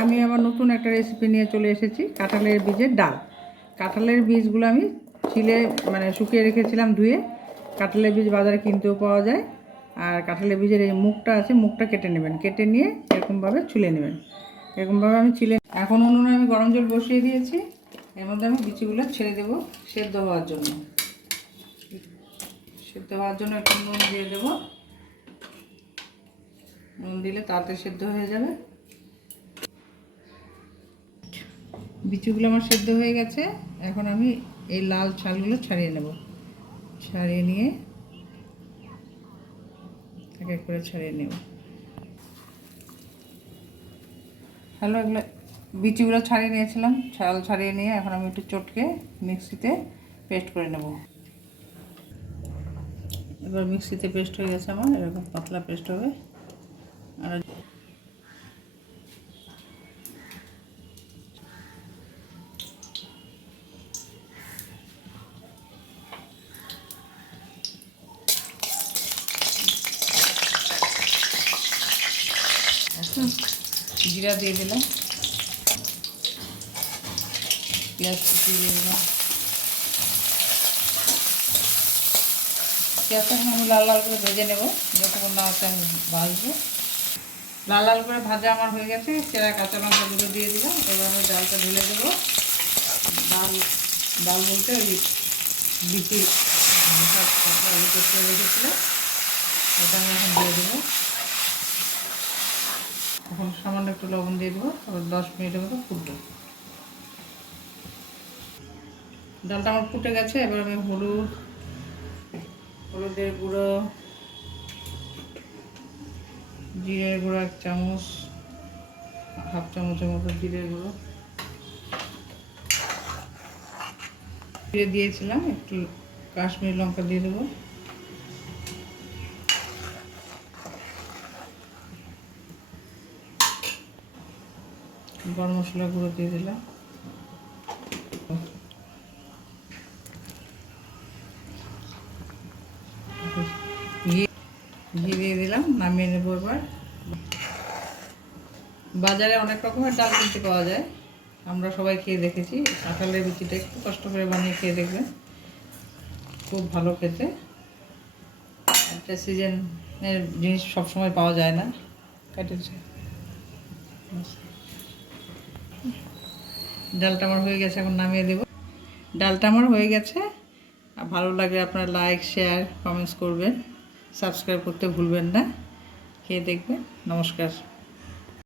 আমি আমার নতুন একটা রেসিপি নিয়ে চলে এসেছি, কাঁঠালের বীজের ডাল। কাঁঠালের বীজগুলো আমি ছিলে শুকিয়ে রেখেছিলাম ধুয়ে। কাঁঠালের বীজ বাজারে কিনতেও পাওয়া যায়। আর কাঁঠালের বীজের এই মুখটা আছে, মুখটা কেটে নেবেন, কেটে নিয়ে এরকমভাবে ছুলে নেবেন। এরকমভাবে আমি ছিলে এখন উনুনে আমি গরম জল বসিয়ে দিয়েছি। এর মধ্যে আমি বিচিগুলো ছেড়ে দেবো সেদ্ধ হওয়ার জন্য। সেদ্ধ হওয়ার জন্য একটু নুন দিয়ে দেবো। নুন দিলে তাড়াতাড়ি সেদ্ধ হয়ে যাবে। বিচিগুলো আমার সেদ্ধ হয়ে গেছে। এখন আমি এই লাল ছালগুলো ছাড়িয়ে নেব। ছাড়িয়ে নিয়ে এক এক করে ছাড়িয়ে নেব। এগুলো বিচিগুলো ছাড়িয়ে নিয়েছিলাম, ছাল ছাড়িয়ে নিয়ে এখন আমি একটু চটকে মিক্সিতে পেস্ট করে নেব। এবার মিক্সিতে পেস্ট হয়ে গেছে আমার, এরকম পাতলা পেস্ট হবে। আর জিরা দিয়ে দিলাম, পেঁয়াজ কুচি দিয়ে দিলাম। পেঁয়াজটা আমি লাল লাল করে ভেজে নেব, যতক্ষণ না হচ্ছে আমি ভাজবো। লাল লাল করে ভাজা আমার হয়ে গেছে। চেরা কাঁচা লঙ্কা দুটো দিয়ে দিলাম। এবার আমি ডালটা ঢেলে দেবো। ডাল বলতে ওই বিচি আলু করতে রেখেছিল, ওটা আমি এখন দিয়ে দেবো। এখন সামান্য একটু লবণ দিয়ে দেবো। আবার 10 মিনিটের মতো ফুটবো। ডালটা আমার ফুটে গেছে। এবার আমি হলুদের গুঁড়ো, জিরের গুঁড়ো 1 চামচ, হাফ চামচের মতো জিরের গুঁড়ো দিয়েছিলাম। একটু কাশ্মীরি লঙ্কা দিয়ে দেবো। গরম মশলা গুঁড়ো দিয়ে দিলাম। ঘি দিয়ে দিলাম। নামিয়ে নেব। এবার বাজারে অনেক রকমের ডাল কিনতে পাওয়া যায়, আমরা সবাই খেয়ে দেখেছি। কাঁঠালের বিচিটা একটু কষ্ট করে বানিয়ে খেয়ে দেখবেন, খুব ভালো খেতে। একটা সিজনের জিনিস সবসময় পাওয়া যায় না। কেটেছে ডালটা আমার হয়ে গেছে, এখন নামিয়ে দেব। ডালটা আমার হয়ে গেছে। ভালো লাগলে আপনারা লাইক, শেয়ার, কমেন্টস করবেন, সাবস্ক্রাইব করতে ভুলবেন না। খেয়ে দেখবেন। নমস্কার।